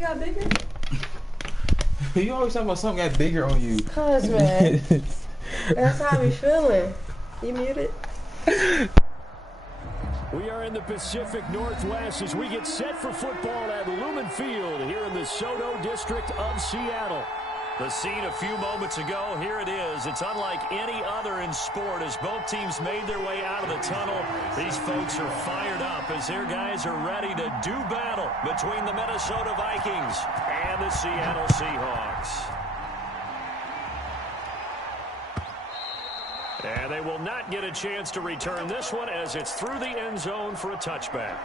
got bigger? You always talk about something got bigger on you. Cuz, man. That's how I be feeling. You muted? We are in the Pacific Northwest as we get set for football at Lumen Field here in the Soto district of Seattle. The scene a few moments ago, here it is. It's unlike any other in sport as both teams made their way out of the tunnel. These folks are fired up as their guys are ready to do battle between the Minnesota Vikings and the Seattle Seahawks. And they will not get a chance to return this one as it's through the end zone for a touchback.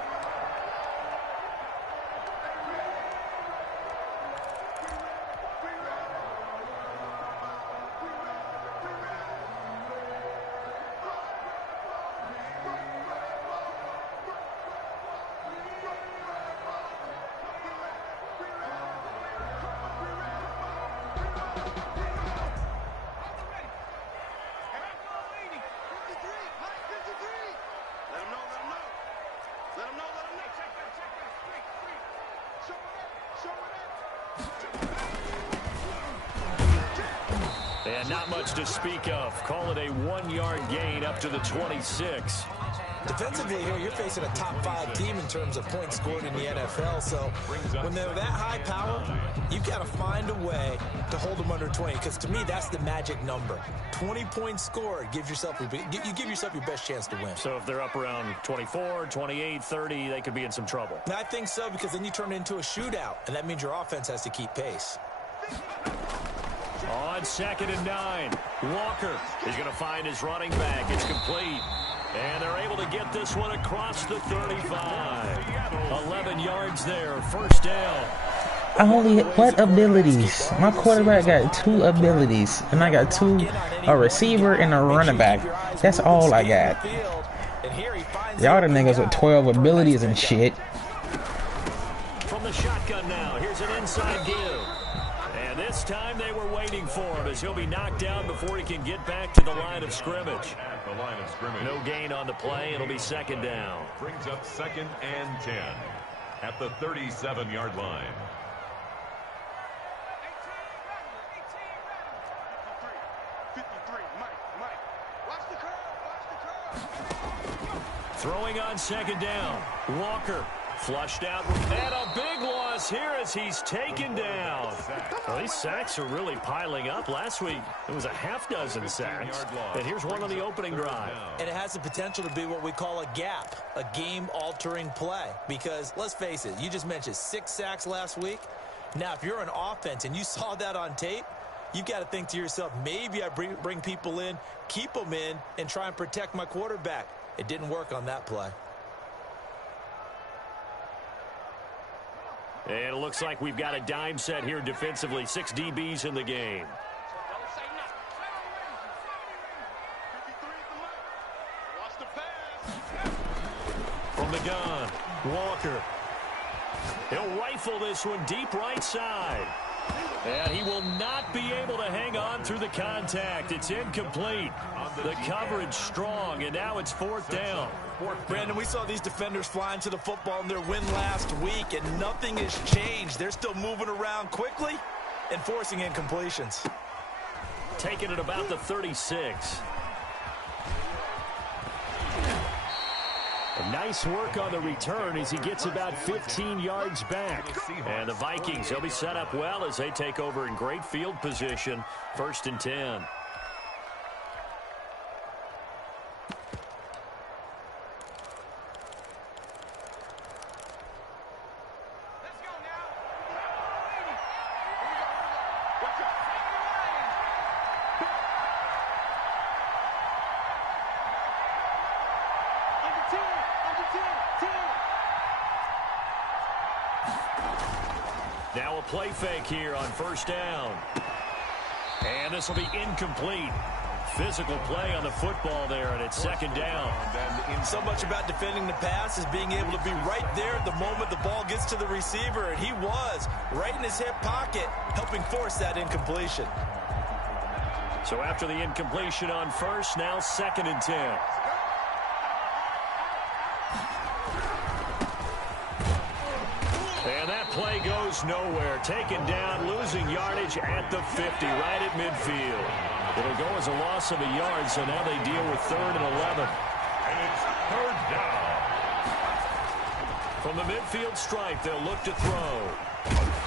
And not much to speak of. Call it a 1-yard gain up to the 26. Defensively here, you're facing a top 5 team in terms of points scored in the NFL. So when they're that high power, you've got to find a way to hold them under 20. Because to me, that's the magic number. 20 points scored gives yourself you give yourself your best chance to win. So if they're up around 24, 28, 30, they could be in some trouble. And I think so, because then you turn it into a shootout, and that means your offense has to keep pace. On 2nd and 9, Walker is going to find his running back. It's complete. And they're able to get this one across the 35. 11 yards there, first down. What abilities? My quarterback got 2 abilities, and I got 2, a receiver and a running back. That's all I got. Y'all the niggas with 12 abilities and shit. From the shotgun now, here's an inside give. And this time they were waiting for him as he'll be knocked down before he can get back to the line of scrimmage. No gain on the play. It'll be 2nd down. Brings up 2nd and 10 at the 37-yard line. Throwing on 2nd down. Walker flushed out, and a big loss here as he's taken down. Well, these sacks are really piling up. Last week, it was a half-dozen sacks, and here's one on the opening drive. And it has the potential to be what we call a gap, a game-altering play. Because, let's face it, you just mentioned 6 sacks last week. Now, if you're an offense and you saw that on tape, you've got to think to yourself, maybe I bring people in, keep them in, and try and protect my quarterback. It didn't work on that play. And it looks like we've got a dime set here defensively. 6 DBs in the game. From the gun, Walker. He'll rifle this one deep right side. And he will not be able to hang on through the contact. It's incomplete. The coverage strong, and now it's 4th down. Brandon, we saw these defenders flying to the football in their win last week, and nothing has changed. They're still moving around quickly and forcing incompletions. Taking it about the 36. Nice work on the return as he gets about 15 yards back. And the Vikings, they'll be set up well as they take over in great field position. 1st and 10. Now a play fake here on 1st down. And this will be incomplete. Physical play on the football there, and it's 2nd down. And so much about defending the pass is being able to be right there the moment the ball gets to the receiver, and he was right in his hip pocket, helping force that incompletion. So after the incompletion on 1st, now 2nd and 10. And that play goes nowhere. Taken down, losing yardage at the 50, right at midfield. It'll go as a loss of a yard, so now they deal with 3rd and 11. And it's 3rd down. From the midfield stripe, they'll look to throw.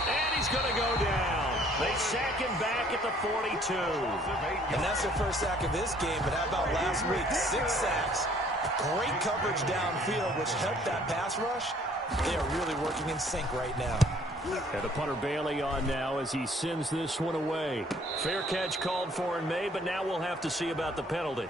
And he's going to go down. They sack him back at the 42. And that's the first sack of this game, but how about last week? 6 sacks. Great coverage downfield, which helped that pass rush. They are really working in sync right now. And the punter Bailey on now as he sends this one away. Fair catch called for in May, but now we'll have to see about the penalty.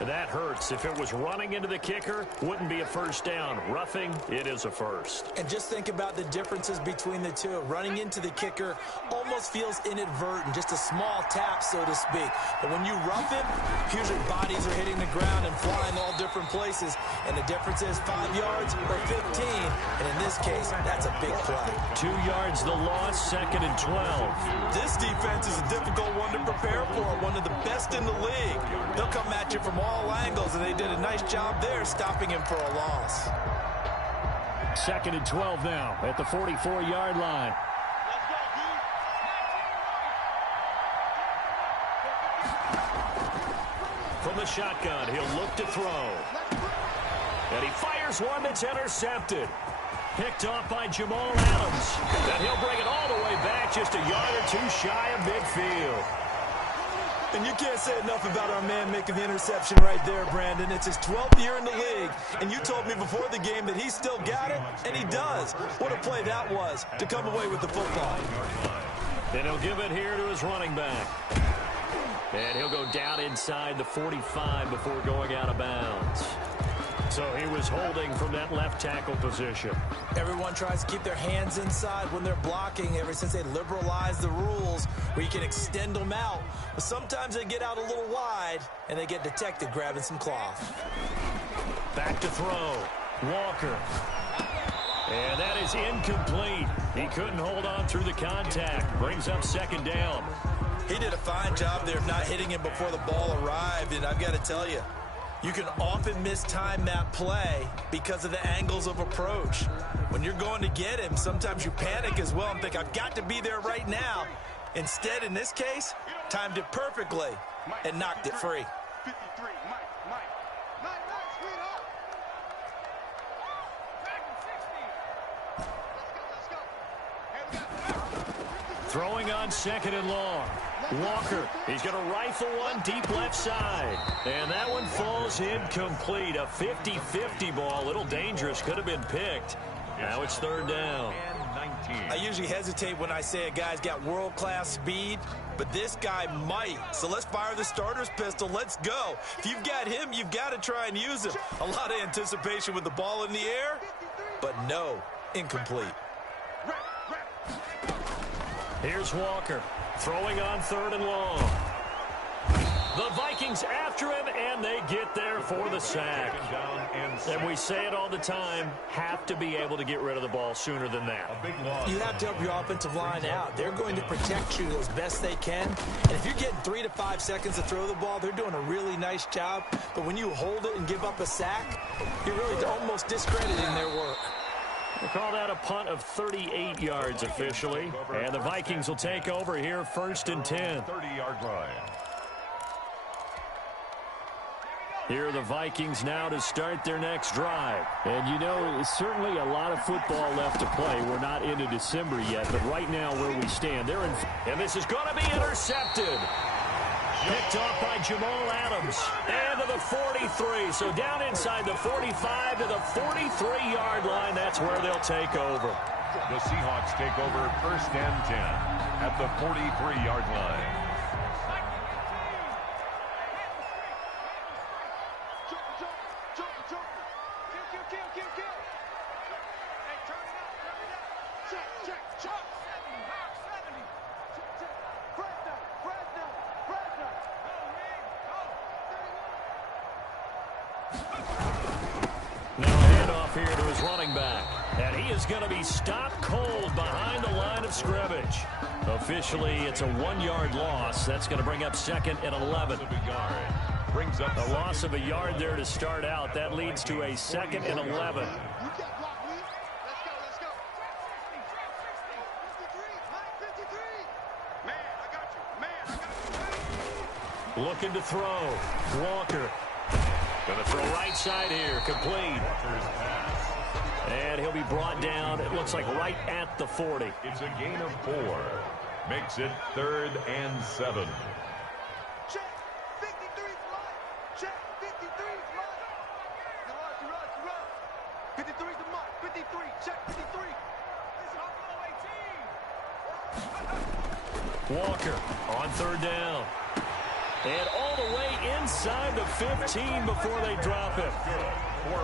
That hurts. If it was running into the kicker, wouldn't be a first down. Roughing, it is a first. And just think about the differences between the two. Running into the kicker almost feels inadvertent, just a small tap, so to speak. But when you rough him, usually bodies are hitting the ground and flying all different places. And the difference is 5 yards or 15. And in this case, that's a big play. 2 yards the loss, 2nd and 12. This defense is a difficult one to prepare for, one of the best in the league. They'll come at you from all angles, and they did a nice job there stopping him for a loss. 2nd and 12 now at the 44-yard line. From the shotgun, he'll look to throw. And he fires one that's intercepted. Picked off by Jamal Adams. And he'll bring it all the way back, just a yard or 2 shy of midfield. And you can't say enough about our man making the interception right there, Brandon. It's his 12th year in the league, and you told me before the game that he still got it, and he does. What a play that was to come away with the football. And he'll give it here to his running back. And he'll go down inside the 45 before going out of bounds. So he was holding from that left tackle position. Everyone tries to keep their hands inside when they're blocking ever since they liberalized the rules where you can extend them out. But sometimes they get out a little wide and they get detected grabbing some cloth. Back to throw. Walker. And that is incomplete. He couldn't hold on through the contact. Brings up 2nd down. He did a fine job there of not hitting him before the ball arrived, and I've got to tell you, you can often mistime that play because of the angles of approach. When you're going to get him, sometimes you panic as well and think, I've got to be there right now. Instead, in this case, timed it perfectly and knocked it free. Throwing on 2nd and long. Walker, he's going to rifle one deep left side. And that one falls incomplete. A 50-50 ball. A little dangerous. Could have been picked. Now it's 3rd down. I usually hesitate when I say a guy's got world-class speed, but this guy might. So let's fire the starter's pistol. Let's go. If you've got him, you've got to try and use him. A lot of anticipation with the ball in the air, but no, incomplete. Here's Walker, throwing on 3rd and long. The Vikings after him, and they get there for the sack. And we say it all the time, have to be able to get rid of the ball sooner than that. You have to help your offensive line out. They're going to protect you as best they can. And if you're getting 3 to 5 seconds to throw the ball, they're doing a really nice job. But when you hold it and give up a sack, you're really almost discrediting their work. We'll call that a punt of 38 yards officially. And the Vikings will take over here 1st and 10. 30-yard line. Here are the Vikings now to start their next drive. And you know, it's certainly a lot of football left to play. We're not into December yet, but right now where we stand, they're in. And this is going to be intercepted. Picked off by Jamal Adams. And to the 43. So down inside the 45 to the 43-yard line. That's where they'll take over. The Seahawks take over 1st and 10 at the 43-yard line. Here to his running back. And he is going to be stopped cold behind the line of scrimmage. Officially, it's a 1-yard loss. That's going to bring up 2nd and 11. Brings up a loss of a yard there to start out. That leads to a 2nd and 11. Looking to throw. Walker. Going to throw right side here. Complete. And he'll be brought down, it looks like, right at the 40. It's a gain of 4. Makes it 3rd and 7. Check. 53's mine. Check. 53's mine. Rush. 53's the mark. 53. Check. 53. This is our 18. Walker on 3rd down. And all the way inside the 15 before they drop it.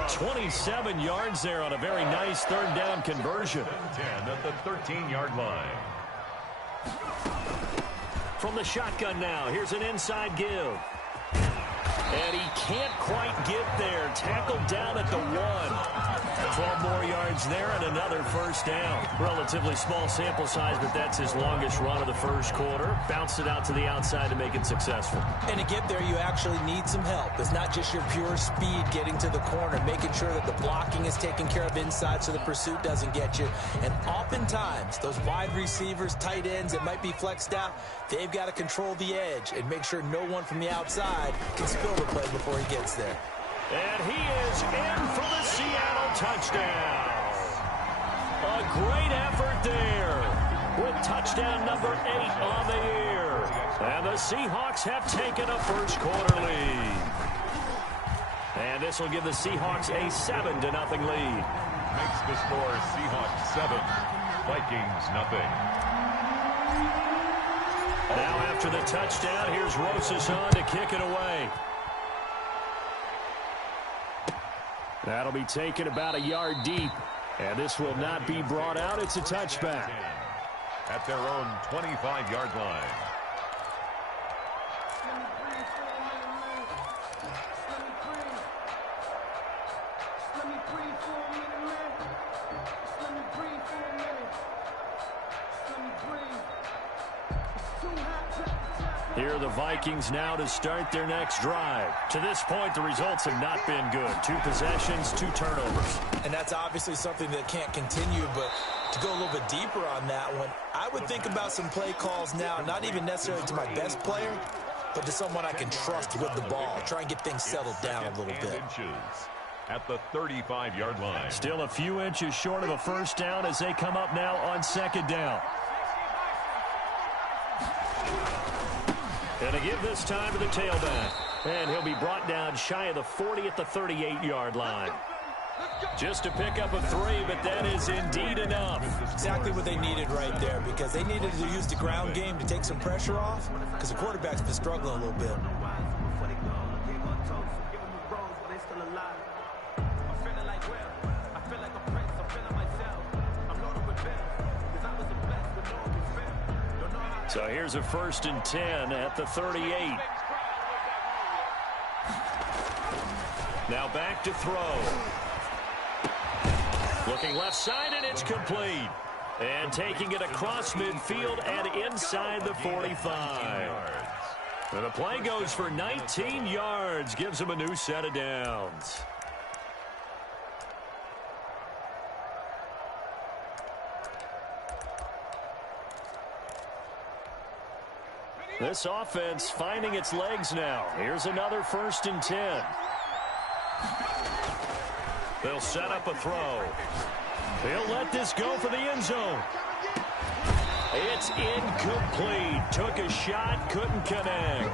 27 yards there on a very nice 3rd down conversion. 10 at the 13-yard line. From the shotgun now, here's an inside give. And he can't quite get there. Tackled down at the 1. 12 more yards there and another 1st down. Relatively small sample size, but that's his longest run of the 1st quarter. Bounced it out to the outside to make it successful. And to get there, you actually need some help. It's not just your pure speed getting to the corner, making sure that the blocking is taken care of inside so the pursuit doesn't get you. And oftentimes, those wide receivers, tight ends that might be flexed out, they've got to control the edge and make sure no one from the outside can spill the play before he gets there. And he is in for the Seattle touchdown. A great effort there with touchdown number 8 on the year. And the Seahawks have taken a 1st quarter lead. And this will give the Seahawks a 7-0 lead. Makes the score Seahawks 7, Vikings nothing. Now after the touchdown, here's Rosas on to kick it away. That'll be taken about a yard deep. And this will not be brought out. It's a touchback. At their own 25-yard line. Here are the Vikings now to start their next drive. To this point, the results have not been good. 2 possessions, 2 turnovers. And that's obviously something that can't continue, but to go a little bit deeper on that one, I would think about some play calls now, not even necessarily to my best player, but to someone I can trust with the ball. Try and get things settled down a little bit. At the 35-yard line. Still a few inches short of a 1st down as they come up now on 2nd down. And to give this time to the tailback. And he'll be brought down shy of the 40 at the 38-yard line. Just to pick up a 3, but that is indeed enough. Exactly what they needed right there, because they needed to use the ground game to take some pressure off, because the quarterback's been struggling a little bit. So here's a 1st and 10 at the 38. Now back to throw. Looking left side, and it's complete. And taking it across midfield and inside the 45. And the play goes for 19 yards, gives him a new set of downs. This offense finding its legs now. Here's another 1st and 10. They'll set up a throw. He'll let this go for the end zone. It's incomplete. Took a shot, couldn't connect.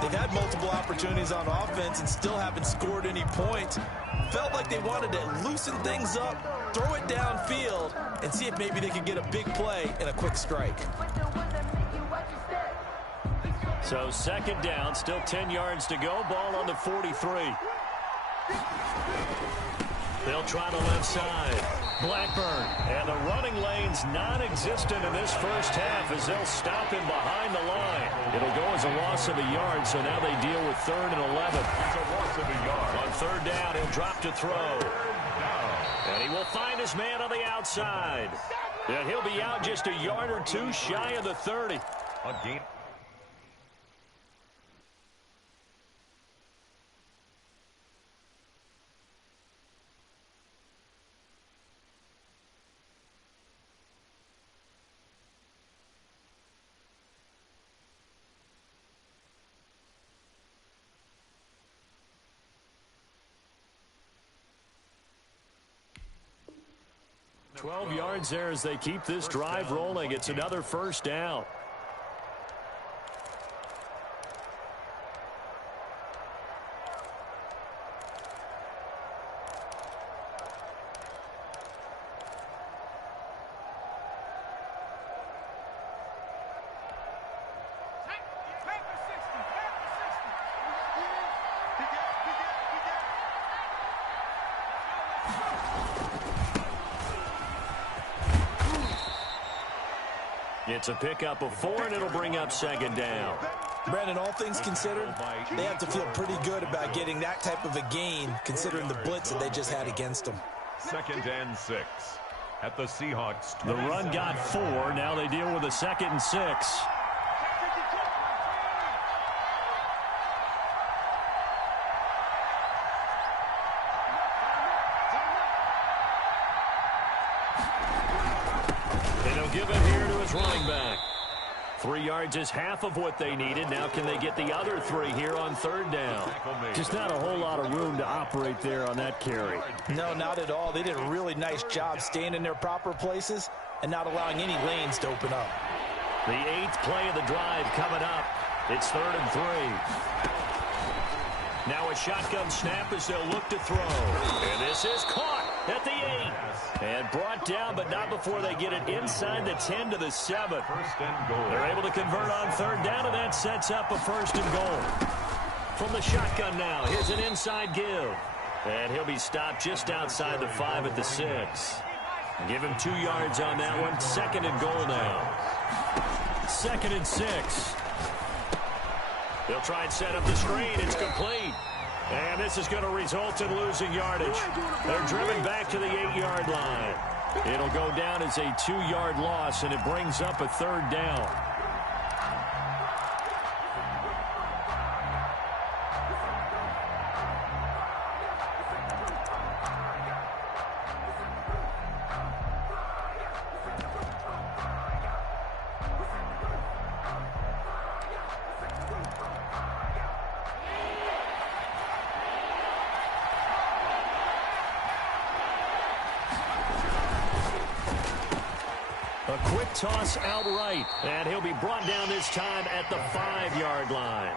They've had multiple opportunities on offense and still haven't scored any points. Felt like they wanted to loosen things up, throw it downfield, and see if maybe they could get a big play and a quick strike. So 2nd down, still 10 yards to go. Ball on the 43. They'll try the left side. Blackburn. And the running lane's non-existent in this 1st half as they'll stop him behind the line. It'll go as a loss of a yard, so now they deal with 3rd and 11. It's a loss of a yard. On 3rd down, he'll drop to throw. And he will find his man on the outside. And he'll be out just a yard or 2 shy of the 30. A game. 12 yards there as they keep this drive rolling. It's another first down. It's a pickup of 4, and it'll bring up second down. Brandon, all things considered, they have to feel pretty good about getting that type of a gain, considering the blitz that they just had against them. 2nd and 6 at the Seahawks. The run got 4. Now they deal with a 2nd and 6. Give it here to his running back. 3 yards is half of what they needed. Now can they get the other 3 here on 3rd down? Just not a whole lot of room to operate there on that carry. No, not at all. They did a really nice job staying in their proper places and not allowing any lanes to open up. The 8th play of the drive coming up. It's 3rd and 3. Now a shotgun snap as they'll look to throw. And this is caught at the 8. And brought down, but not before they get it inside the 10 to the 7. They're able to convert on 3rd down, and that sets up a 1st and goal. From the shotgun now, here's an inside give. And he'll be stopped just outside the 5 at the 6. Give him 2 yards on that one. 2nd and goal now. 2nd and 6. They'll try and set up the screen. It's complete. And this is going to result in losing yardage. They're driven back to the 8-yard line. It'll go down as a 2-yard loss, and it brings up a 3rd down. A quick toss outright, and he'll be brought down this time at the 5-yard line.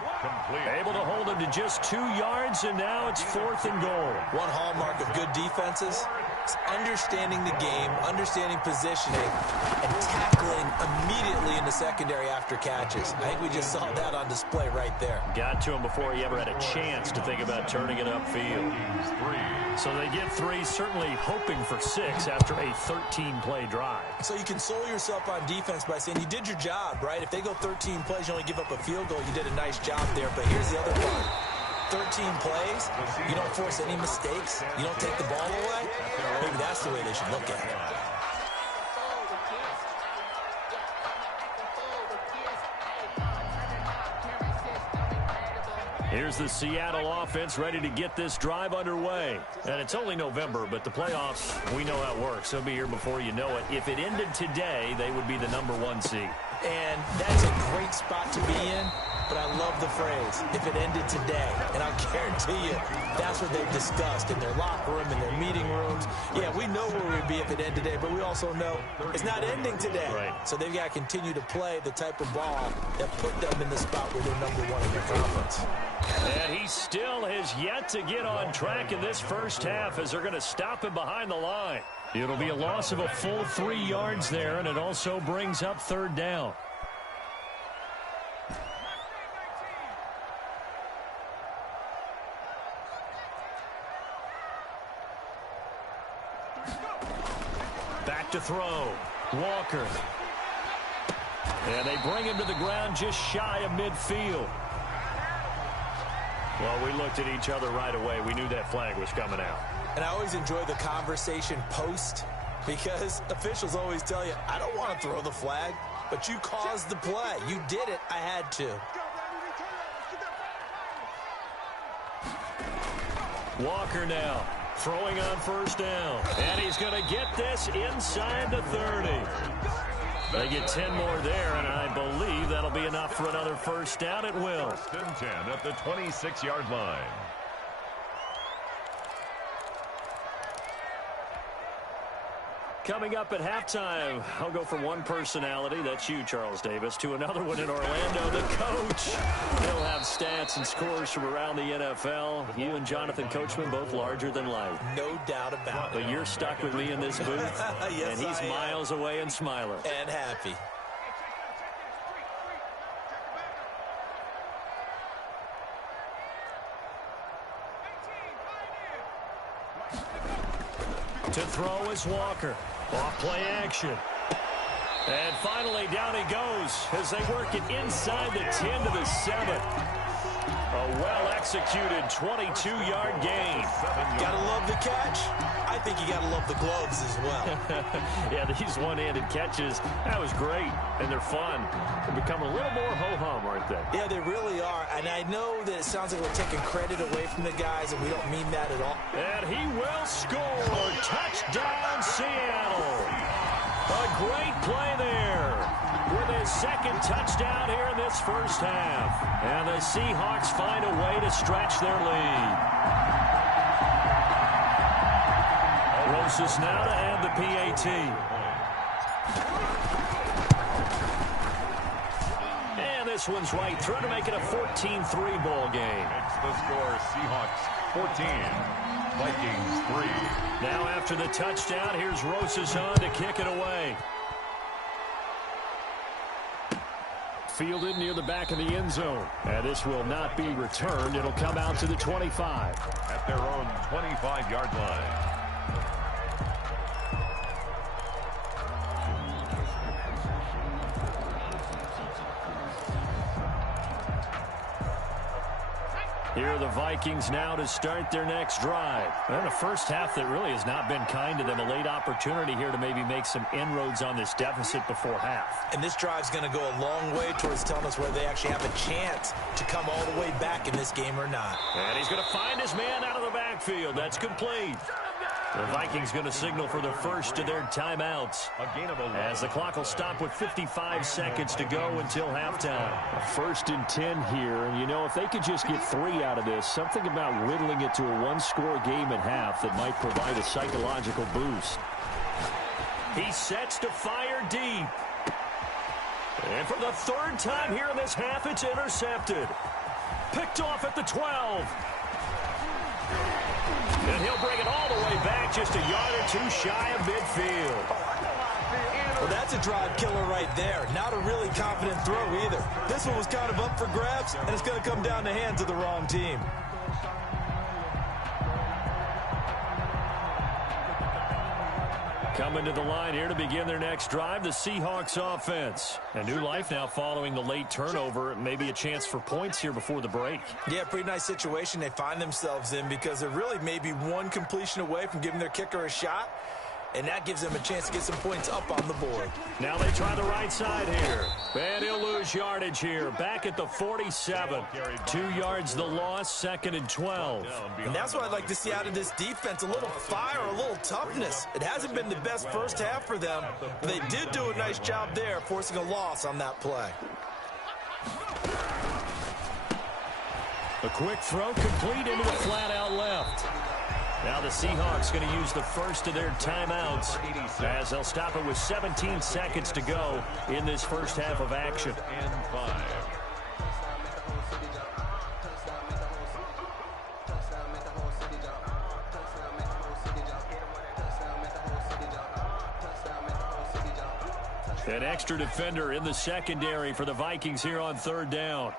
Able to hold him to just 2 yards, and now it's 4th and goal. One hallmark of good defenses is understanding the game, understanding positioning, and tackling immediately in the secondary after catches. I think we just saw that on display right there. Got to him before he ever had a chance to think about turning it upfield. So they get 3, certainly hoping for 6 after a 13-play drive. So you console yourself on defense by saying you did your job, right? If they go 13 plays, you only give up a field goal, you did a nice job there. But here's the other part. 13 plays, you don't force any mistakes, you don't take the ball away. Maybe that's the way they should look at it. Here's the Seattle offense ready to get this drive underway. And it's only November, but the playoffs, we know how it works. They'll be here before you know it. If it ended today, they would be the #1 seed. And that's a great spot to be in, but I love the phrase, if it ended today. And I'll guarantee you, that's what they've discussed in their locker room, in their meeting rooms. Yeah, we know where we'd be if it ended today, but we also know it's not ending today. Right. So they've got to continue to play the type of ball that put them in the spot where they're #1 in their conference. And he still has yet to get on track in this first half as they're going to stop him behind the line. It'll be a loss of a full 3 yards there, and it also brings up 3rd down. Back to throw. Walker. And they bring him to the ground just shy of midfield. Well, we looked at each other right away. We knew that flag was coming out. And I always enjoy the conversation post because officials always tell you, I don't want to throw the flag, but you caused the play. You did it. I had to. Walker now throwing on 1st down. And he's going to get this inside the 30. They get 10 more there, and I believe that'll be enough for another 1st down. It will. 1st and 10 at the 26-yard line. Coming up at halftime, I'll go from one personality, that's you, Charles Davis, to another one in Orlando, the coach. He'll have stats and scores from around the NFL. You and Jonathan Coachman both larger than life. No doubt about it. But you're stuck with me in this booth, yes, and he's miles away and smiling. And happy. To throw is Walker. Off play action. And finally down he goes as they work it inside the 10 to the 7. A well-executed 22-yard gain. Gotta love the catch. I think you gotta love the gloves as well. Yeah, these one-handed catches, that was great, and they're fun. They become a little more ho-hum, aren't they? Yeah, they really are. And I know that it sounds like we're taking credit away from the guys, and we don't mean that at all. And he will score. Touchdown, Seattle. A great play there with his second touchdown here in this first half. And the Seahawks find a way to stretch their lead. Rosas now to add the PAT. And this one's right through to make it a 14-3 ball game. It's the score, Seahawks 14, Vikings 3. Now after the touchdown, here's Rosas on to kick it away. Fielded near the back of the end zone. And this will not be returned. It'll come out to the 25. At their own 25-yard line. Here are the Vikings now to start their next drive. And a first half that really has not been kind to them. A late opportunity here to maybe make some inroads on this deficit before half. And this drive's going to go a long way towards telling us whether they actually have a chance to come all the way back in this game or not. And he's going to find his man out of the backfield. That's complete. The Vikings going to signal for the first of their timeouts as the clock will stop with 55 seconds to go until halftime. First and 10 here, and you know, if they could just get 3 out of this, something about whittling it to a one-score game at half that might provide a psychological boost. He sets to fire deep. And for the third time here in this half, it's intercepted. Picked off at the 12. And he'll bring it all the way back just a yard or two shy of midfield. Well, that's a drive killer right there. Not a really confident throw either. This one was kind of up for grabs, and it's going to come down the hands of the wrong team. Coming to the line here to begin their next drive, the Seahawks offense. A new life now following the late turnover. Maybe a chance for points here before the break. Yeah, pretty nice situation they find themselves in because they're really maybe one completion away from giving their kicker a shot. And that gives them a chance to get some points up on the board. Now they try the right side here. And he'll lose yardage here. Back at the 47. 2 yards the loss, 2nd and 12. And that's what I'd like to see out of this defense. A little fire, a little toughness. It hasn't been the best first half for them. But they did do a nice job there, forcing a loss on that play. A quick throw complete into the flat out left. Now the Seahawks going to use the first of their timeouts as they'll stop it with 17 seconds to go in this first half of action. An extra defender in the secondary for the Vikings here on 3rd down.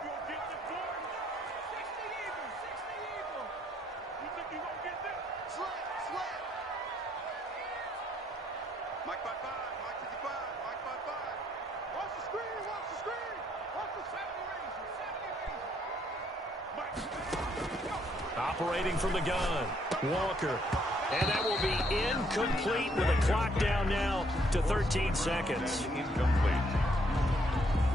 Operating from the gun, Walker. And that will be incomplete with a clock down now to 13 seconds.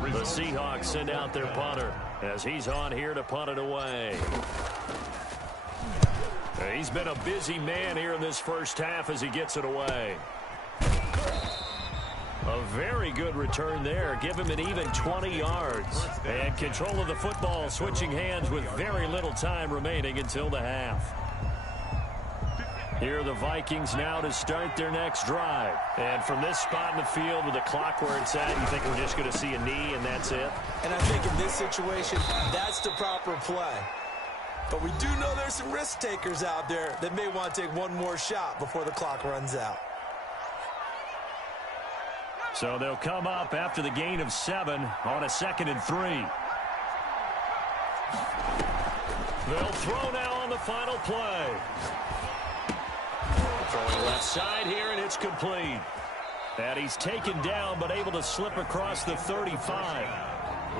The Seahawks send out their punter as he's on here to punt it away. He's been a busy man here in this first half as he gets it away. A very good return there. Give him an even 20 yards. And control of the football switching hands with very little time remaining until the half. Here are the Vikings now to start their next drive. And from this spot in the field with the clock where it's at, you think we're just going to see a knee and that's it? And I think in this situation, that's the proper play. But we do know there's some risk takers out there that may want to take one more shot before the clock runs out. So they'll come up after the gain of 7 on a 2nd and 3. They'll throw now on the final play. Throwing left side here, and it's complete. And he's taken down, but able to slip across the 35.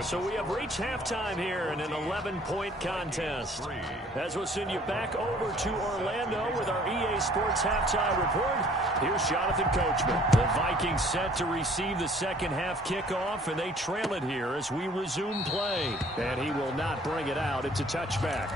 So we have reached halftime here in an 11-point contest. As we'll send you back over to Orlando with our EA Sports Halftime Report, here's Jonathan Coachman. The Vikings set to receive the second half kickoff, and they trail it here as we resume play. And he will not bring it out. It's a touchback.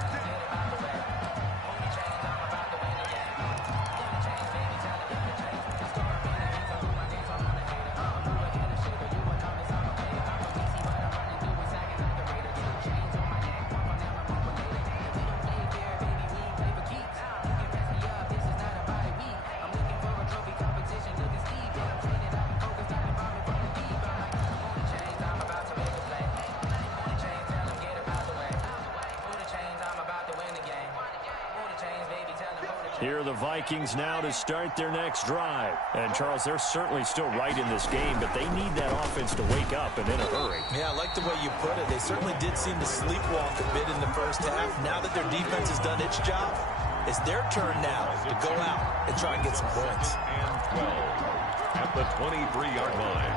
Here are the Vikings now to start their next drive. And, Charles, they're certainly still right in this game, but they need that offense to wake up and in a hurry. Yeah, I like the way you put it. They certainly did seem to sleepwalk a bit in the first half. Now that their defense has done its job, it's their turn now to go out and try and get some points. And 12 at the 23-yard line.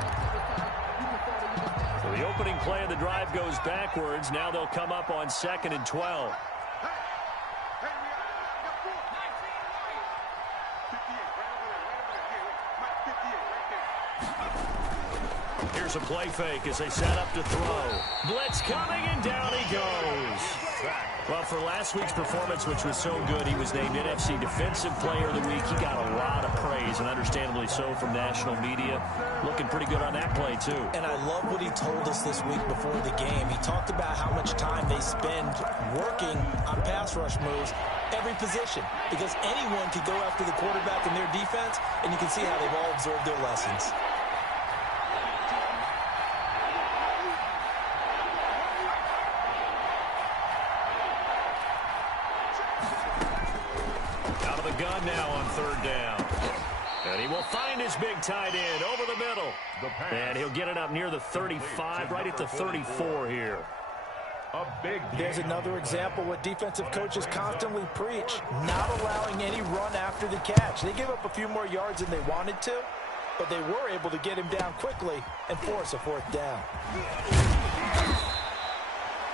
So the opening play of the drive goes backwards. Now they'll come up on 2nd and 12. Here's a play fake as they set up to throw. Blitz coming, and down he goes. Well, for last week's performance, which was so good, he was named NFC Defensive Player of the Week. He got a lot of praise, and understandably so, from national media. Looking pretty good on that play, too. And I love what he told us this week before the game. He talked about how much time they spend working on pass rush moves, every position, because anyone could go after the quarterback in their defense, and you can see how they've all absorbed their lessons. Gun now on 3rd down. And he will find his big tight end over the middle. And he'll get it up near the 35, right at the 34 here. There's another example what defensive coaches constantly preach, not allowing any run after the catch. They gave up a few more yards than they wanted to, but they were able to get him down quickly and force a 4th down.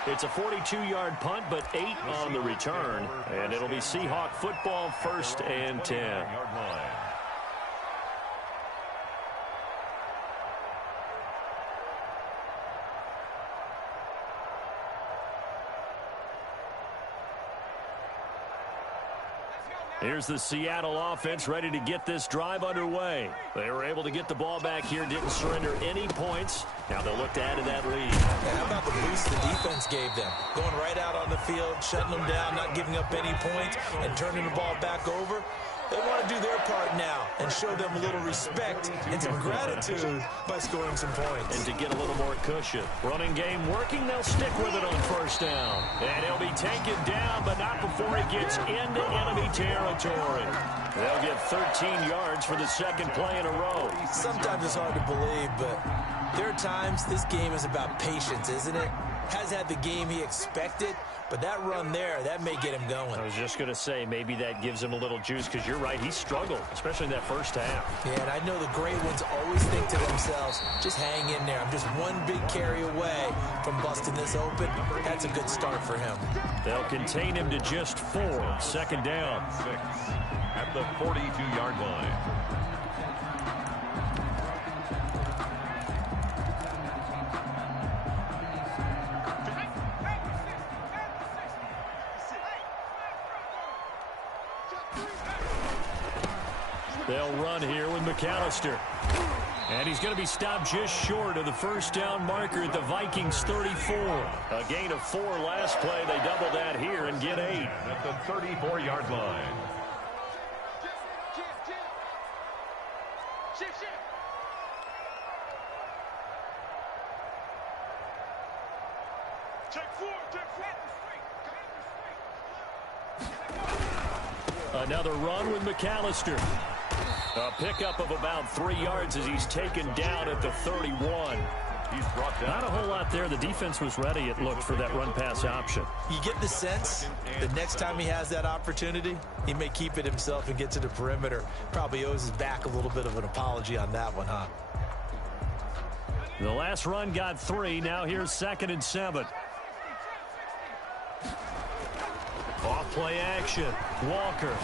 It's a 42-yard punt, but 8 on the return. And it'll be Seahawk football, 1st and 10. Here's the Seattle offense ready to get this drive underway. They were able to get the ball back here, didn't surrender any points. Now they'll look to add to that lead. And how about the boost the defense gave them? Going right out on the field, shutting them down, not giving up any points, and turning the ball back over. They want to do their part now and show them a little respect and some gratitude by scoring some points. And to get a little more cushion. Running game working, they'll stick with it on 1st down. And he'll be taken down, but not before he gets into enemy territory. They'll get 13 yards for the 2nd play in a row. Sometimes it's hard to believe, but there are times this game is about patience, isn't it? Has had the game he expected, but that run there, that may get him going. I was just going to say, maybe that gives him a little juice, because you're right, he struggled, especially in that first half. Yeah, and I know the great ones always think to themselves, just hang in there. I'm just one big carry away from busting this open. That's a good start for him. They'll contain him to just 4. 2nd down. 6 at the 42-yard line. They'll run here with McAllister. And he's going to be stopped just short of the 1st down marker at the Vikings 34. A gain of 4 last play. They double that here and get 8. At the 34-yard line. Shift, shift. Check four, check four. Another run with McAllister. A pickup of about 3 yards as he's taken down at the 31. He's brought down. Not a whole lot there. The defense was ready, it looked, for that run-pass option. You get the sense the next time he has that opportunity, he may keep it himself and get to the perimeter. Probably owes his back a little bit of an apology on that one, huh? The last run got 3. Now here's 2nd and 7. Off-play action. Walker.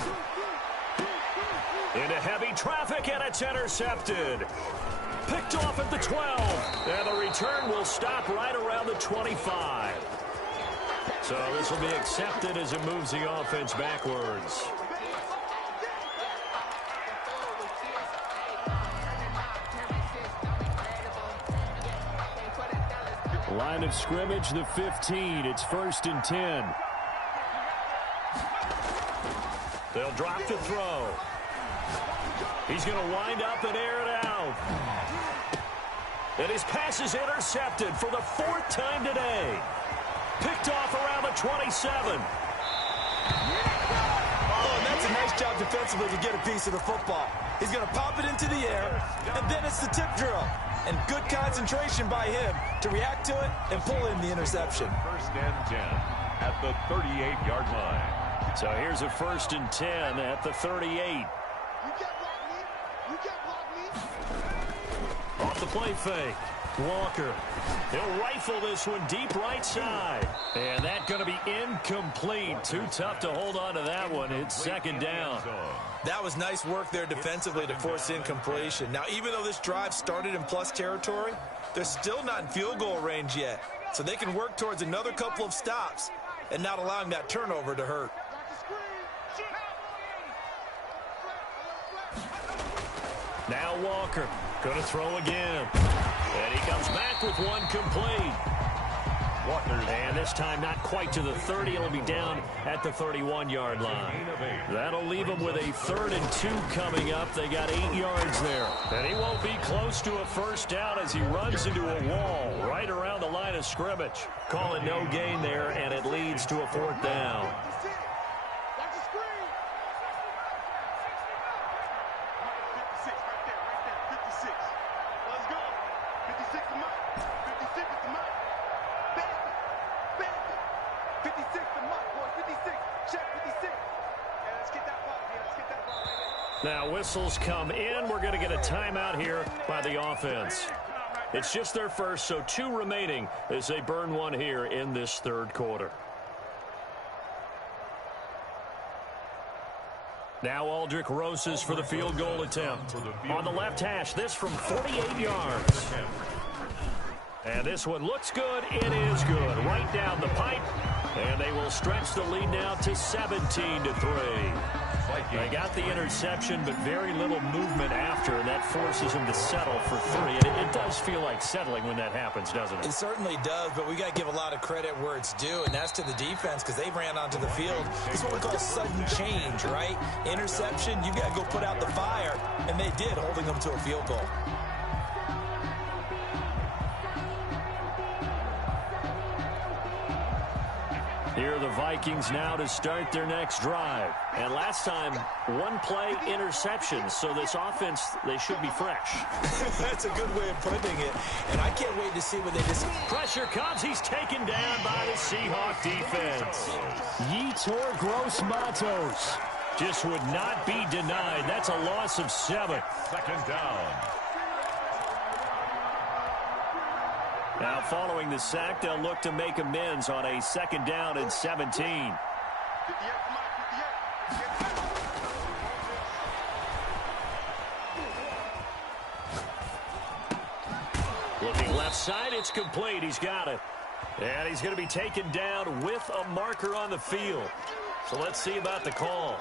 Into heavy traffic, and it's intercepted. Picked off at the 12. And the return will stop right around the 25. So this will be accepted as it moves the offense backwards. Line of scrimmage, the 15. It's 1st and 10. They'll drop to throw. He's going to wind up and air it out. And his pass is intercepted for the 4th time today. Picked off around the 27. Oh, and that's a nice job defensively to get a piece of the football. He's going to pop it into the air, and then it's the tip drill. And good concentration by him to react to it and pull in the interception. 1st and 10 at the 38-yard line. So here's a 1st and 10 at the 38. You can't block me. You can't block me. Off the play fake. Walker. He'll rifle this one deep right side. And that's going to be incomplete. Too tough to hold on to that one. It's 2nd down. That was nice work there defensively to force incompletion. Now, even though this drive started in plus territory, they're still not in field goal range yet. So they can work towards another couple of stops and not allowing that turnover to hurt. Now Walker. Going to throw again. And he comes back with one complete. And this time not quite to the 30. It'll be down at the 31-yard line. That'll leave him with a 3rd and 2 coming up. They got 8 yards there. And he won't be close to a 1st down as he runs into a wall right around the line of scrimmage. Calling no gain there, and it leads to a 4th down. Now whistles come in. We're going to get a timeout here by the offense. It's just their first, so 2 remaining as they burn one here in this 3rd quarter. Now Aldrich Rosas for the field goal attempt. On the left hash, this from 48 yards. And this one looks good. It is good. Right down the pipe. And they will stretch the lead now to 17-3. They got the interception, but very little movement after, and that forces them to settle for 3. And it does feel like settling when that happens, doesn't it? It certainly does, but we got to give a lot of credit where it's due, and that's to the defense because they ran onto the field. It's what we call sudden change, right? Interception, you got to go put out the fire, and they did, holding them to a field goal. Here are the Vikings now to start their next drive. And last time, 1 play interception. So this offense, they should be fresh. That's a good way of putting it. And I can't wait to see what they just... Pressure comes. He's taken down by the Seahawk defense. Yetur Gross-Matos just would not be denied. That's a loss of 7. 2nd down. Now, following the sack, they'll look to make amends on a 2nd down and 17. Looking left side, it's complete. He's got it. And he's going to be taken down with a marker on the field. So let's see about the call.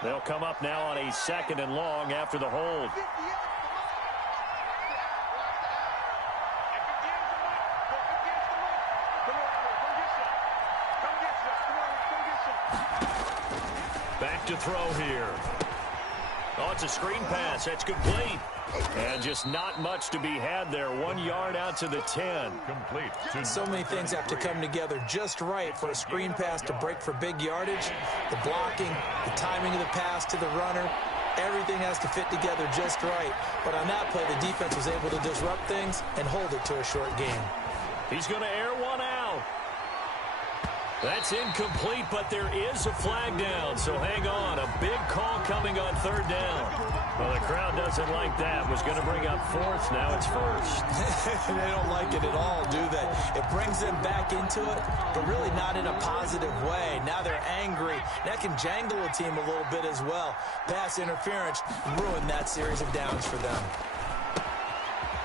They'll come up now on a 2nd and long after the hold. Back to throw here. Oh, it's a screen pass. That's complete. And just not much to be had there. 1 yard out to the 10. Complete. So many things have to come together just right for a screen pass to break for big yardage. The blocking, the timing of the pass to the runner, everything has to fit together just right. But on that play, the defense was able to disrupt things and hold it to a short game. He's going to air one out. That's incomplete, but there is a flag down, so hang on. A big call coming on third down. Well, the crowd doesn't like that. Was going to bring up fourth. Now it's first. They don't like it at all, do they? It brings them back into it, but really not in a positive way. Now they're angry. That can jangle a team a little bit as well. Pass interference ruined that series of downs for them.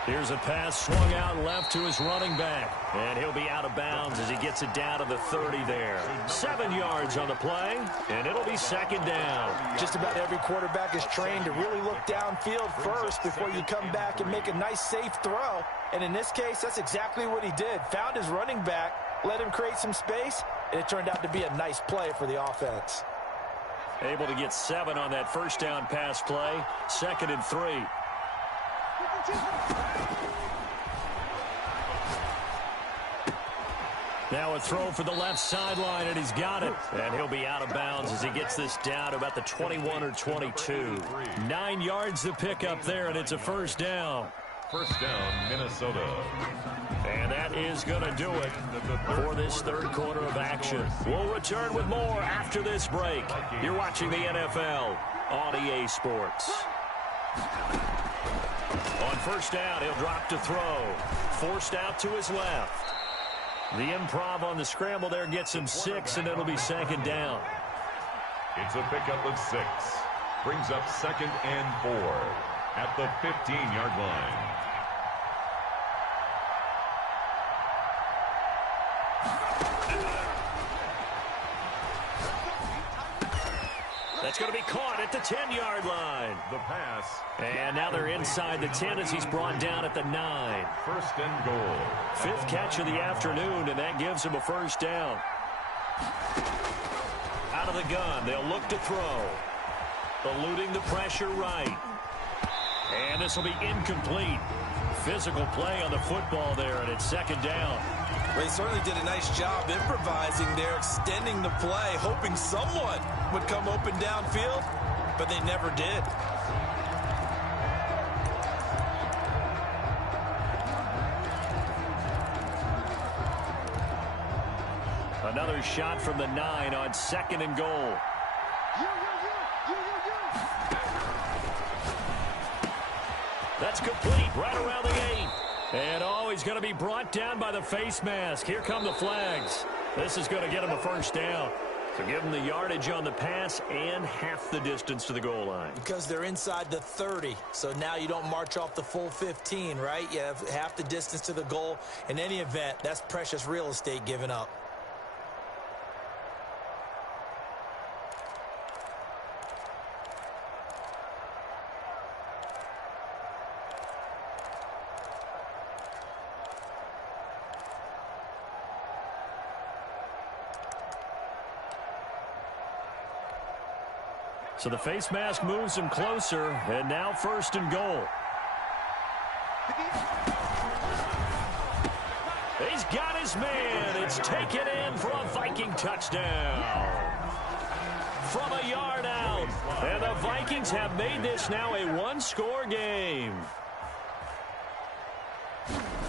Here's a pass swung out left to his running back. And he'll be out of bounds as he gets it down to the 30 there. 7 yards on the play, and it'll be second down. Just about every quarterback is trained to really look downfield first before you come back and make a nice, safe throw. And in this case, that's exactly what he did. Found his running back, let him create some space, and it turned out to be a nice play for the offense. Able to get 7 on that first down pass play. 2nd and 3. Now a throw for the left sideline, and he's got it. And he'll be out of bounds as he gets this down to about the 21 or 22. 9 yards to pick up there, and it's a first down. First down, Minnesota. And that is going to do it for this third quarter of action. We'll return with more after this break. You're watching the NFL on EA Sports. On first down, he'll drop to throw. Forced out to his left. The improv on the scramble there gets him 6, and it'll be second down. It's a pickup of 6. Brings up 2nd and 4 at the 15-yard line. That's going to be caught at the 10-yard line. The pass. And now they're inside the 10 as he's brought down at the 9. First and goal. 5th catch of the afternoon, and that gives him a first down. Out of the gun, they'll look to throw. Eluding the pressure right. And this will be incomplete. Physical play on the football there, and it's second down. Well, he certainly did a nice job improvising there, extending the play, hoping someone would come open downfield, but they never did. Another shot from the 9 on 2nd and goal. That's complete right around the 8. And oh, he's going to be brought down by the face mask. Here come the flags. This is going to get him a first down. So give him the yardage on the pass and half the distance to the goal line. Because they're inside the 30, so now you don't march off the full 15, right? You have half the distance to the goal. In any event, that's precious real estate given up. So the face mask moves him closer, and now first and goal. He's got his man. It's taken in for a Viking touchdown. From a yard out. And the Vikings have made this now a one-score game.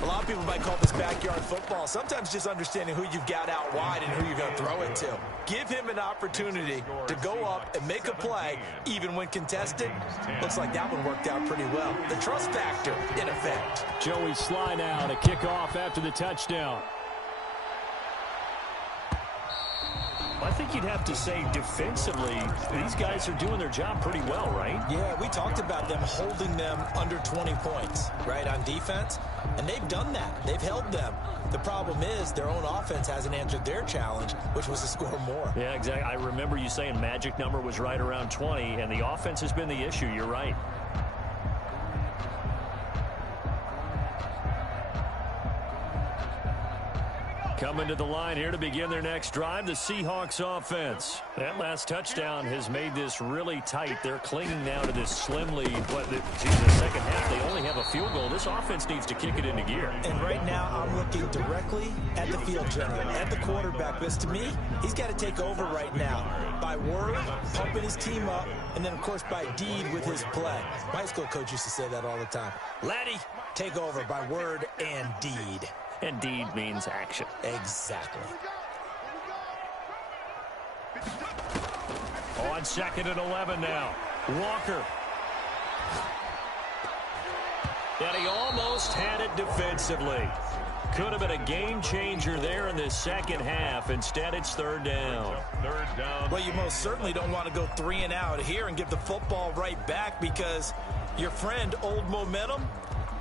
A lot of people might call this backyard football. Sometimes just understanding who you've got out wide and who you're going to throw it to. Give him an opportunity to go up and make a play, even when contested. Looks like that one worked out pretty well. The trust factor, in effect. Joey Sly now to kick off after the touchdown. I think you'd have to say defensively, these guys are doing their job pretty well, right? Yeah, we talked about them holding them under 20 points, right, on defense. And they've done that. They've held them. The problem is their own offense hasn't answered their challenge, which was to score more. Yeah, exactly. I remember you saying magic number was right around 20, and the offense has been the issue. You're right. Coming to the line here to begin their next drive, the Seahawks offense. That last touchdown has made this really tight. They're clinging now to this slim lead. But the second half, they only have a field goal. This offense needs to kick it into gear. And right now, I'm looking directly at the field general, at the quarterback. Because to me, he's got to take over right now. By word, pumping his team up, and then, of course, by deed with his play. My high school coach used to say that all the time. Laddie, take over by word and deed. And deed means action. Exactly. On 2nd and 11 now. Walker. And he almost had it defensively. Could have been a game changer there in this second half. Instead, it's third down. Well, you most certainly don't want to go 3 and out here and give the football right back because your friend, Old Momentum,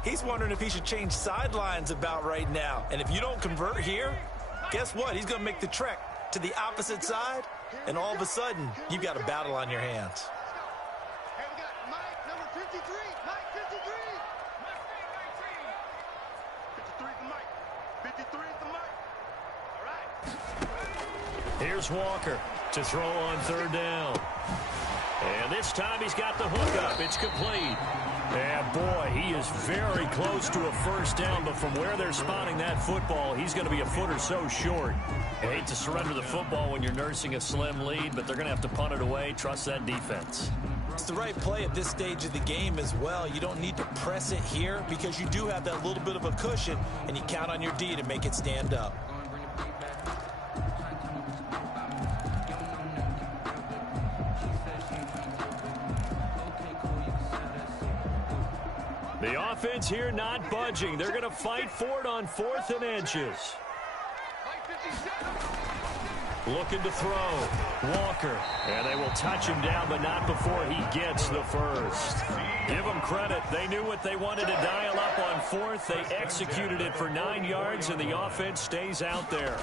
he's wondering if he should change sidelines about right now. And if you don't convert here, guess what? He's going to make the trek to the opposite side, and all of a sudden, you've got a battle on your hands. Hey, we got Mike, number 53. Mike, 53. Mike, 53 is the Mike. 53 is the Mike. All right. Here's Walker to throw on third down. And this time he's got the hook up. It's complete. And boy, he is very close to a first down, but from where they're spotting that football, he's going to be a foot or so short. I hate to surrender the football when you're nursing a slim lead, but they're going to have to punt it away. Trust that defense. It's the right play at this stage of the game as well. You don't need to press it here because you do have that little bit of a cushion, and you count on your D to make it stand up. The offense here not budging. They're going to fight for it on 4th and inches. Looking to throw. Walker. And they will touch him down, but not before he gets the first. Give them credit. They knew what they wanted to dial up on 4th. They executed it for 9 yards, and the offense stays out there.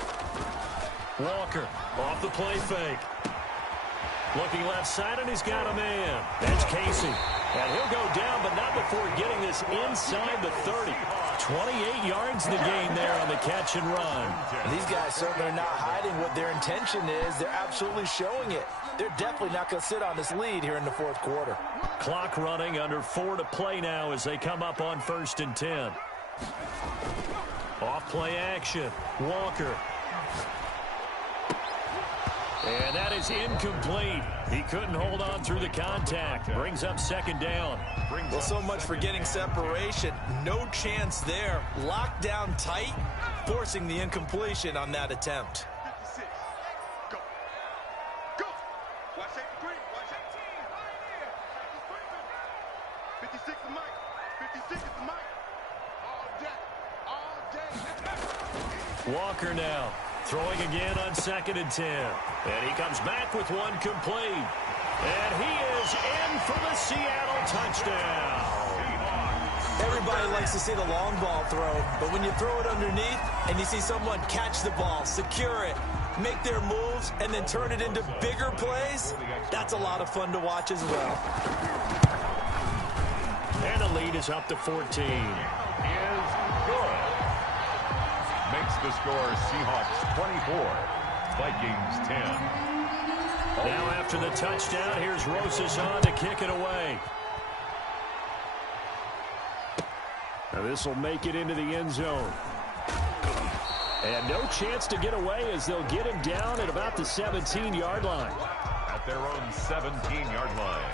Walker off the play fake. Looking left side, and he's got a man. That's Casey. And he'll go down, but not before getting this inside the 30. 28 yards the gain there on the catch and run. These guys certainly are not hiding what their intention is. They're absolutely showing it. They're definitely not going to sit on this lead here in the 4th quarter. Clock running, under 4 to play now as they come up on 1st and 10. Off play action. Walker. And that is incomplete. He couldn't hold on through the contact. Brings up 2nd down. Well, so much for getting separation. No chance there. Locked down tight, forcing the incompletion on that attempt. 56. Go. Go. Watch 83. Watch 18. 56 is Mike. 56 is the Mike. All day. All day. Walker now. Throwing again on 2nd and 10. And he comes back with one complete. And he is in for the Seattle touchdown. Everybody likes to see the long ball throw, but when you throw it underneath and you see someone catch the ball, secure it, make their moves, and then turn it into bigger plays, that's a lot of fun to watch as well. And the lead is up to 14. Is good. Makes the score Seahawks 24, Vikings 10. Now after the touchdown, here's Rosas on to kick it away. Now this will make it into the end zone. And no chance to get away as they'll get him down at about the 17-yard line. At their own 17-yard line.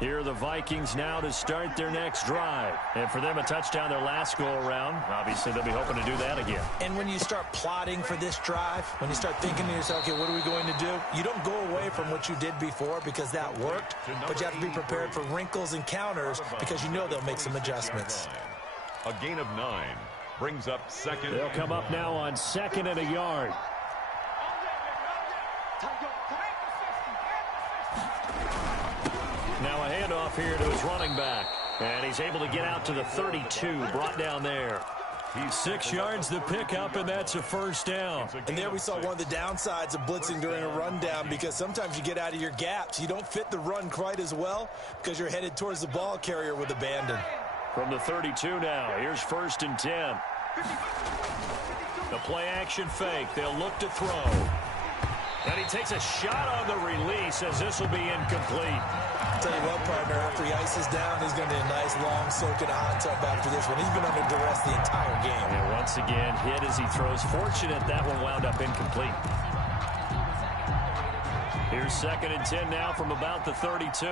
Here are the Vikings now to start their next drive. And for them, a touchdown their last go-around. Obviously, they'll be hoping to do that again. And when you start plotting for this drive, when you start thinking to yourself, okay, what are we going to do? You don't go away from what you did before because that worked, but you have to be prepared for wrinkles and counters because you know they'll make some adjustments. A gain of 9 brings up 2nd. They'll come up now on 2nd and a yard. Now a handoff here to his running back. And he's able to get out to the 32, brought down there. He's 6 yards the pickup, and that's a first down. And there we saw one of the downsides of blitzing during a rundown, because sometimes you get out of your gaps. You don't fit the run quite as well because you're headed towards the ball carrier with abandon. From the 32 now, here's 1st and 10. The play action fake. They'll look to throw. And he takes a shot on the release as this will be incomplete. I'll tell you what, partner, after he ices down, he's going to be a nice long soak in a hot tub after this one. He's been under duress the entire game. And once again, hit as he throws. Fortunate that one wound up incomplete. Here's 2nd and 10 now from about the 32. 52.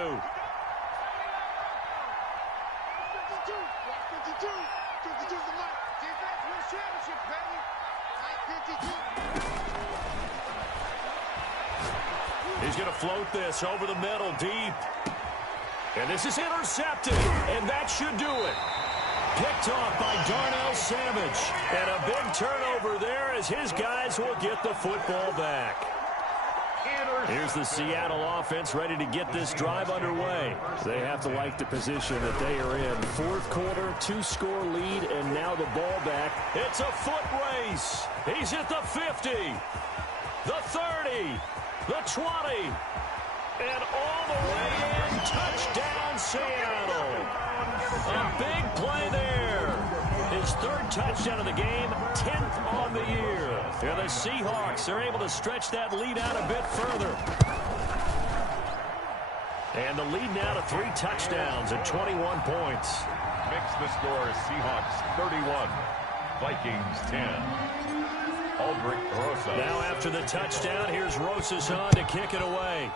52 is the mark. Defense wins championship, baby. Like 52. He's going to float this over the middle, deep. And this is intercepted, and that should do it. Picked off by Darnell Savage. And a big turnover there as his guys will get the football back. Here's the Seattle offense ready to get this drive underway. They have to like the position that they are in. 4th quarter, 2-score lead, and now the ball back. It's a foot race. He's at the 50, the 30, the 20, and all the way in. Touchdown, Seattle. A big play there. His 3rd touchdown of the game, 10th on the year. And the Seahawks are able to stretch that lead out a bit further. And the lead now to 3 touchdowns at 21 points. Makes the score Seahawks 31, Vikings 10. Aldrich Rosas. Now after the touchdown, here's Rosas on to kick it away.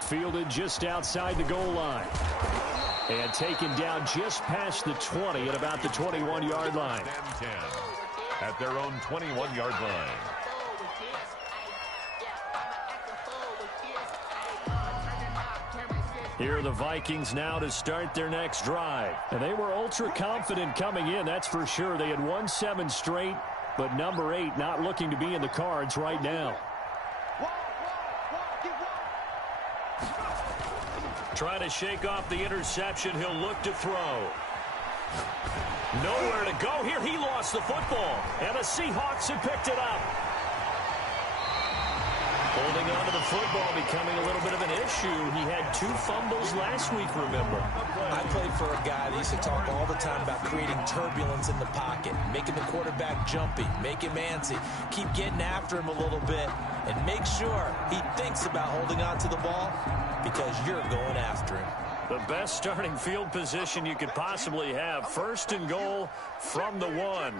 Fielded just outside the goal line. And taken down just past the 20 at about the 21-yard line. 10 at their own 21-yard line. Here are the Vikings now to start their next drive. And they were ultra confident coming in, that's for sure. They had won 7 straight, but number 8 not looking to be in the cards right now. Trying to shake off the interception. He'll look to throw. Nowhere to go here. He lost the football. And the Seahawks have picked it up. Holding on to the football becoming a little bit of an issue. He had 2 fumbles last week, remember. I played for a guy that used to talk all the time about creating turbulence in the pocket, making the quarterback jumpy, make him antsy, keep getting after him a little bit, and make sure he thinks about holding on to the ball because you're going after him. The best starting field position you could possibly have. 1st and goal from the 1.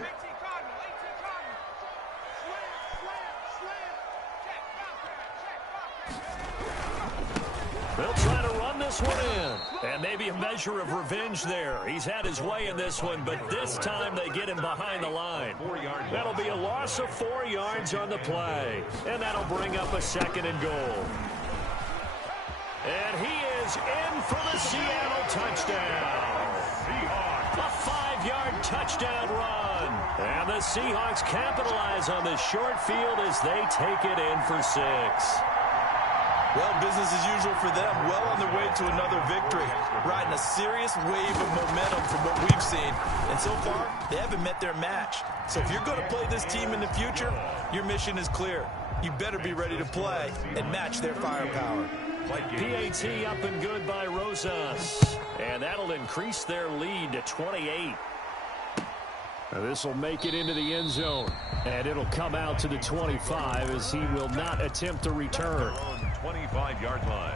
They'll try to run this one in. And maybe a measure of revenge there. He's had his way in this one, but this time they get him behind the line. That'll be a loss of 4 yards on the play. And that'll bring up a 2nd and goal. And he is in for the Seattle touchdown. A 5-yard touchdown run. And the Seahawks capitalize on this short field as they take it in for 6. Well, business as usual for them. Well on their way to another victory. Riding a serious wave of momentum from what we've seen. And so far, they haven't met their match. So if you're going to play this team in the future, your mission is clear. You better be ready to play and match their firepower. PAT up and good by Rosas. And that'll increase their lead to 28. This will make it into the end zone. And it'll come out to the 25 as he will not attempt to return. 25-yard line.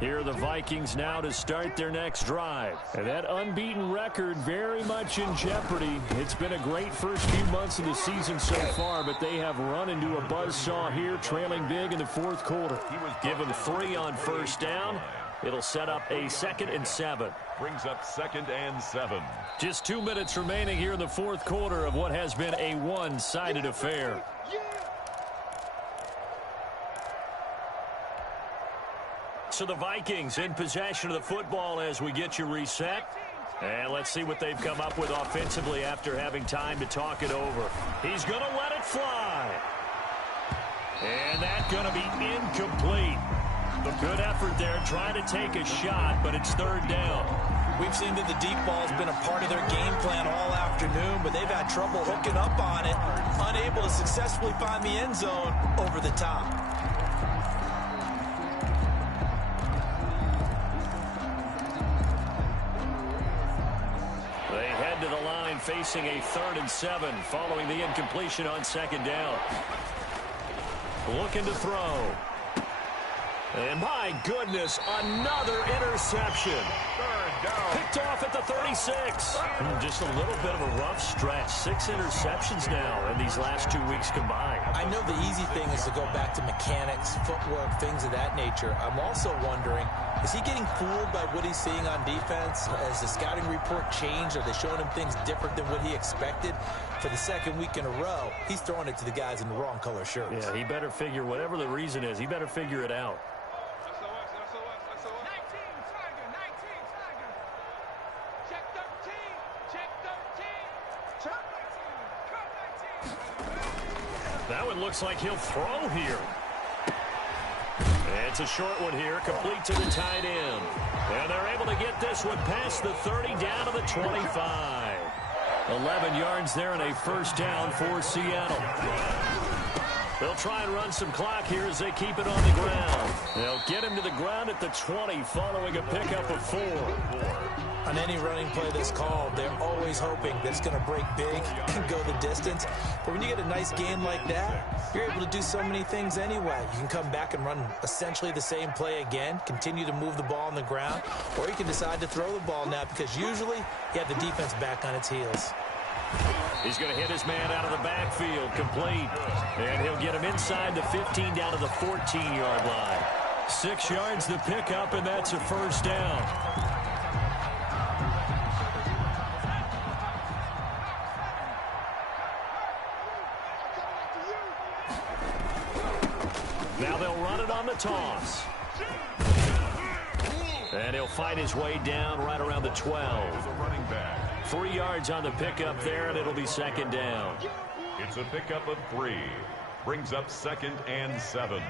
Here are the Vikings now to start their next drive. And that unbeaten record very much in jeopardy. It's been a great first few months of the season so far, but they have run into a buzzsaw here, trailing big in the 4th quarter. Give them 3 on 1st down. It'll set up a 2nd and 7. Brings up 2nd and 7. Just 2 minutes remaining here in the 4th quarter of what has been a one-sided affair. So the Vikings in possession of the football as we get you reset. And let's see what they've come up with offensively after having time to talk it over. He's going to let it fly. And that's going to be incomplete. A good effort there trying to take a shot, but it's third down. We've seen that the deep ball has been a part of their game plan all afternoon, but they've had trouble hooking up on it, unable to successfully find the end zone over the top. They head to the line facing a 3rd and 7 following the incompletion on 2nd down. Looking to throw. And my goodness, another interception. Picked off at the 36. Just a little bit of a rough stretch. 6 interceptions now in these last 2 weeks combined. I know the easy thing is to go back to mechanics, footwork, things of that nature. I'm also wondering, is he getting fooled by what he's seeing on defense? Has the scouting report changed? Are they showing him things different than what he expected? For the 2nd week in a row, he's throwing it to the guys in the wrong color shirts. Yeah, he better figure, whatever the reason is, he better figure it out. That one looks like he'll throw here. It's a short one here, complete to the tight end. And they're able to get this one past the 30 down to the 25. 11 yards there and a 1st down for Seattle. They'll try and run some clock here as they keep it on the ground. They'll get him to the ground at the 20 following a pickup of 4. On any running play that's called, they're always hoping that it's going to break big and go the distance. But when you get a nice game like that, you're able to do so many things anyway. You can come back and run essentially the same play again, continue to move the ball on the ground, or you can decide to throw the ball now because usually you have the defense back on its heels. He's going to hit his man out of the backfield, complete. And he'll get him inside the 15 down to the 14-yard line. 6 yards to pick up, and that's a 1st down. Now they'll run it on the toss. And he'll fight his way down right around the 12. 3 yards on the pickup there, and it'll be 2nd down. It's a pickup of 3. Brings up 2nd and 7.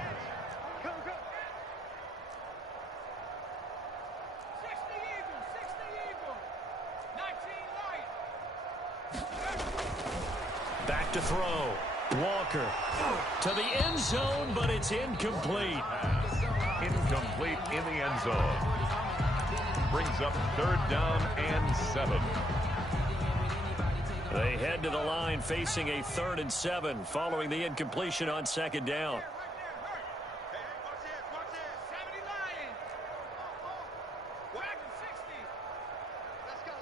Back to throw. Walker to the end zone, but it's incomplete. Incomplete in the end zone. Brings up 3rd down and 7. They head to the line facing a 3rd and 7 following the incompletion on 2nd down.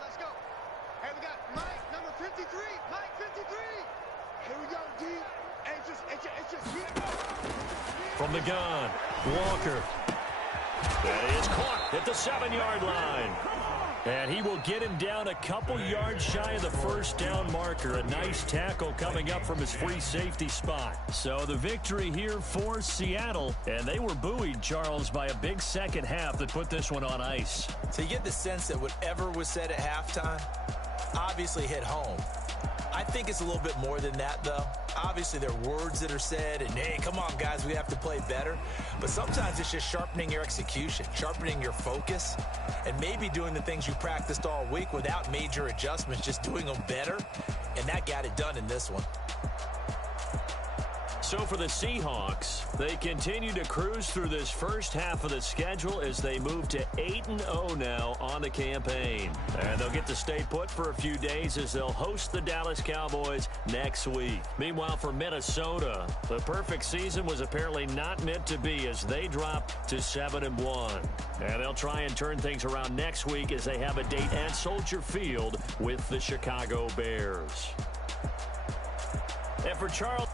Let's go. Hey, we got Mike, number 53. Mike, 53. Here we go, D. It's just here. From the gun, Walker. That is caught at the 7-yard line. And he will get him down a couple yards shy of the 1st down marker. A nice tackle coming up from his free safety spot. So the victory here for Seattle. And they were buoyed, Charles, by a big 2nd half that put this one on ice. So you get the sense that whatever was said at halftime obviously hit home. I think it's a little bit more than that, though. Obviously, there are words that are said, and, hey, come on, guys, we have to play better. But sometimes it's just sharpening your execution, sharpening your focus, and maybe doing the things you practiced all week without major adjustments, just doing them better. And that got it done in this one. So for the Seahawks, they continue to cruise through this first half of the schedule as they move to 8-0 now on the campaign. And they'll get to stay put for a few days as they'll host the Dallas Cowboys next week. Meanwhile, for Minnesota, the perfect season was apparently not meant to be as they drop to 7-1. And they'll try and turn things around next week as they have a date at Soldier Field with the Chicago Bears. And for Charles...